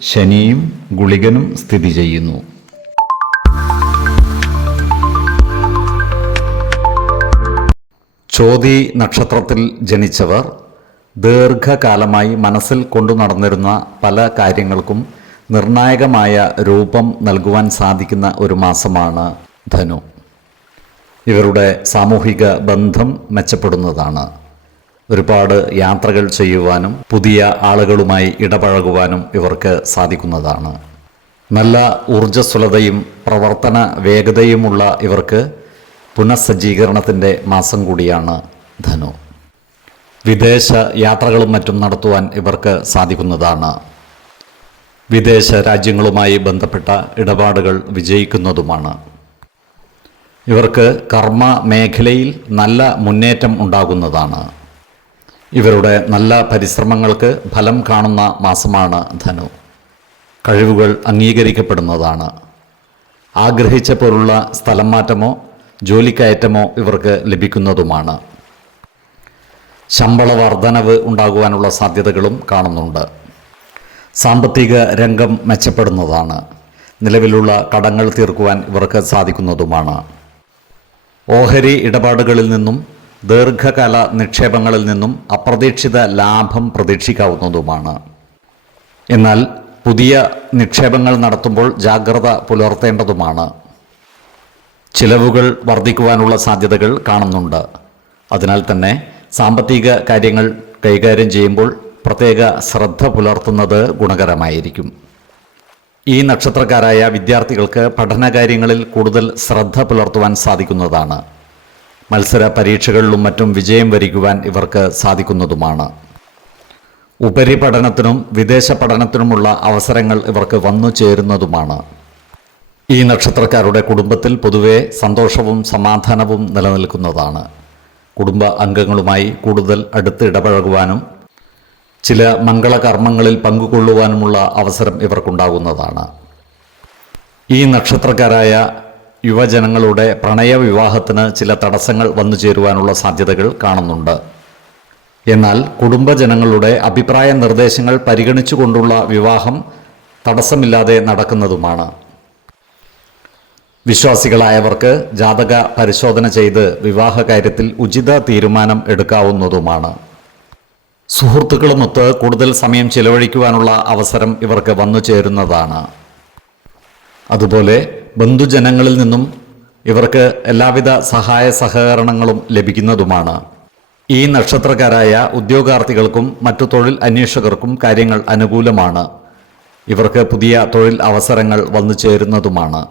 ശനിയും ഗുളികനും സ്ഥിതി ചെയ്യുന്നു. ചോതി നക്ഷത്രത്തിൽ ജനിച്ചവർ ദീർഘകാലമായി മനസ്സിൽ കൊണ്ടു നടന്നിരുന്ന പല കാര്യങ്ങൾക്കും നിർണായകമായ രൂപം നൽകുവാൻ സാധിക്കുന്ന ഒരു മാസമാണ് ധനു. ഇവരുടെ സാമൂഹിക ബന്ധം മെച്ചപ്പെടുന്നതാണ്. ഒരുപാട് യാത്രകൾ ചെയ്യുവാനും പുതിയ ആളുകളുമായി ഇടപഴകുവാനും ഇവർക്ക് സാധിക്കുന്നതാണ്. നല്ല ഊർജസ്വലതയും പ്രവർത്തന വേഗതയുമുള്ള ഇവർക്ക് പുനഃസജ്ജീകരണത്തിന്റെ മാസം കൂടിയാണ് ധനു. വിദേശ യാത്രകളും മറ്റും നടത്തുവാൻ ഇവർക്ക് സാധിക്കുന്നതാണ്. വിദേശ രാജ്യങ്ങളുമായി ബന്ധപ്പെട്ട ഇടപാടുകൾ വിജയിക്കുന്നതുമാണ്. ഇവർക്ക് കർമ്മ മേഖലയിൽ നല്ല മുന്നേറ്റം ഉണ്ടാകുന്നതാണ്. ഇവരുടെ നല്ല പരിശ്രമങ്ങൾക്ക് ഫലം കാണുന്ന മാസമാണ് ധനു. കഴിവുകൾ അംഗീകരിക്കപ്പെടുന്നതാണ്. ആഗ്രഹിച്ച പോലുള്ള സ്ഥലം മാറ്റമോ ജോലിക്കയറ്റമോ ഇവർക്ക് ലഭിക്കുന്നതുമാണ്. ശമ്പള വർധനവ് ഉണ്ടാകുവാനുള്ള സാധ്യതകളും കാണുന്നുണ്ട്. സാമ്പത്തിക രംഗം മെച്ചപ്പെടുന്നതാണ്. നിലവിലുള്ള കടങ്ങൾ തീർക്കുവാൻ ഇവർക്ക് സാധിക്കുന്നതുമാണ്. ഓഹരി ഇടപാടുകളിൽ നിന്നും ദീർഘകാല നിക്ഷേപങ്ങളിൽ നിന്നും അപ്രതീക്ഷിത ലാഭം പ്രതീക്ഷിക്കാവുന്നതുമാണ്. എന്നാൽ പുതിയ നിക്ഷേപങ്ങൾ നടത്തുമ്പോൾ ജാഗ്രത പുലർത്തേണ്ടതുമാണ്. ചിലവുകൾ വർദ്ധിക്കുവാനുള്ള സാധ്യതകൾ കാണുന്നുണ്ട്. അതിനാൽ തന്നെ സാമ്പത്തിക കാര്യങ്ങൾ കൈകാര്യം ചെയ്യുമ്പോൾ പ്രത്യേക ശ്രദ്ധ പുലർത്തുന്നത് ഗുണകരമായിരിക്കും. ഈ നക്ഷത്രക്കാരായ വിദ്യാർത്ഥികൾക്ക് പഠനകാര്യങ്ങളിൽ കൂടുതൽ ശ്രദ്ധ പുലർത്തുവാൻ സാധിക്കുന്നതാണ്. മത്സര പരീക്ഷകളിലും മറ്റും വിജയം വരിക്കുവാൻ ഇവർക്ക് സാധിക്കുന്നതുമാണ്. ഉപരിപഠനത്തിനും വിദേശ പഠനത്തിനുമുള്ള അവസരങ്ങൾ ഇവർക്ക് വന്നു ചേരുന്നതുമാണ്. ഈ നക്ഷത്രക്കാരുടെ കുടുംബത്തിൽ പൊതുവെ സന്തോഷവും സമാധാനവും നിലനിൽക്കുന്നതാണ്. കുടുംബ അംഗങ്ങളുമായി കൂടുതൽ അടുത്ത് ഇടപഴകുവാനും ചില മംഗളകർമ്മങ്ങളിൽ പങ്കുകൊള്ളുവാനുമുള്ള അവസരം ഇവർക്കുണ്ടാകുന്നതാണ്. ഈ നക്ഷത്രക്കാരായ യുവജനങ്ങളുടെ പ്രണയവിവാഹത്തിന് ചില തടസ്സങ്ങൾ വന്നു ചേരുവാനുള്ള സാധ്യതകൾ കാണുന്നുണ്ട്. എന്നാൽ കുടുംബജനങ്ങളുടെ അഭിപ്രായ നിർദ്ദേശങ്ങൾ പരിഗണിച്ചുകൊണ്ടുള്ള വിവാഹം തടസ്സമില്ലാതെ നടക്കുന്നതുമാണ്. വിശ്വാസികളായവർക്ക് ജാതക പരിശോധന ചെയ്ത് വിവാഹ കാര്യത്തിൽ ഉചിത തീരുമാനം എടുക്കാവുന്നതുമാണ്. സുഹൃത്തുക്കളുമൊത്ത് കൂടുതൽ സമയം ചിലവഴിക്കുവാനുള്ള അവസരം ഇവർക്ക് വന്നു ചേരുന്നതാണ്. അതുപോലെ ബന്ധുജനങ്ങളിൽ നിന്നും ഇവർക്ക് എല്ലാവിധ സഹായ സഹകരണങ്ങളും ലഭിക്കുന്നതുമാണ്. ഈ നക്ഷത്രക്കാരായ ഉദ്യോഗാർത്ഥികൾക്കും മറ്റു തൊഴിൽ അന്വേഷകർക്കും കാര്യങ്ങൾ അനുകൂലമാണ്. ഇവർക്ക് പുതിയ തൊഴിൽ അവസരങ്ങൾ വന്നു ചേരുന്നതുമാണ്.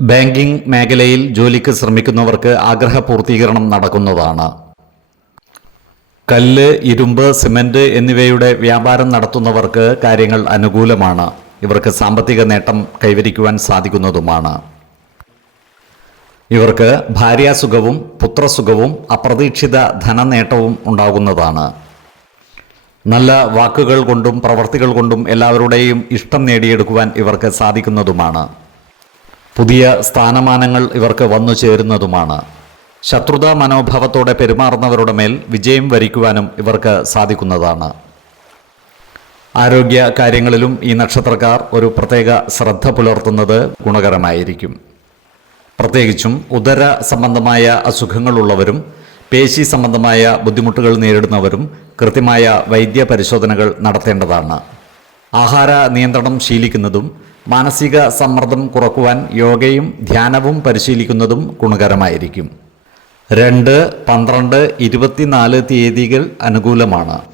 ബാങ്കിംഗ് മേഖലയിൽ ജോലിക്ക് ശ്രമിക്കുന്നവർക്ക് ആഗ്രഹ പൂർത്തീകരണം നടക്കുന്നതാണ്. കല്ല് ഇരുമ്പ് സിമന്റ് എന്നിവയുടെ വ്യാപാരം നടത്തുന്നവർക്ക് കാര്യങ്ങൾ അനുകൂലമാണ്. ഇവർക്ക് സാമ്പത്തിക നേട്ടം കൈവരിക്കുവാൻ സാധിക്കുന്നതുമാണ്. ഇവർക്ക് ഭാര്യാസുഖവും പുത്രസുഖവും അപ്രതീക്ഷിത ധനനേട്ടവും ഉണ്ടാകുന്നതാണ്. നല്ല വാക്കുകൾ കൊണ്ടും പ്രവർത്തികൾ കൊണ്ടും എല്ലാവരുടെയും ഇഷ്ടം നേടിയെടുക്കുവാൻ ഇവർക്ക് സാധിക്കുന്നതുമാണ്. പുതിയ സ്ഥാനമാനങ്ങൾ ഇവർക്ക് വന്നു ചേരുന്നതുമാണ്. ശത്രുതാ മനോഭാവത്തോടെ പെരുമാറുന്നവരുടെ മേൽ വിജയം വരിക്കുവാനും ഇവർക്ക് സാധിക്കുന്നതാണ്. ആരോഗ്യ കാര്യങ്ങളിലും ഈ നക്ഷത്രക്കാർ ഒരു പ്രത്യേക ശ്രദ്ധ പുലർത്തുന്നത് ഗുണകരമായിരിക്കും. പ്രത്യേകിച്ചും ഉദര സംബന്ധമായ അസുഖങ്ങളുള്ളവരും പേശി സംബന്ധമായ ബുദ്ധിമുട്ടുകൾ നേരിടുന്നവരും കൃത്യമായ വൈദ്യ പരിശോധനകൾ നടത്തേണ്ടതാണ്. ആഹാര നിയന്ത്രണം ശീലിക്കുന്നതും മാനസിക സമ്മർദ്ദം കുറക്കുവാൻ യോഗയും ധ്യാനവും പരിശീലിക്കുന്നതും ഗുണകരമായിരിക്കും. രണ്ട് പന്ത്രണ്ട് ഇരുപത്തിനാല് തീയതികൾ അനുകൂലമാണ്.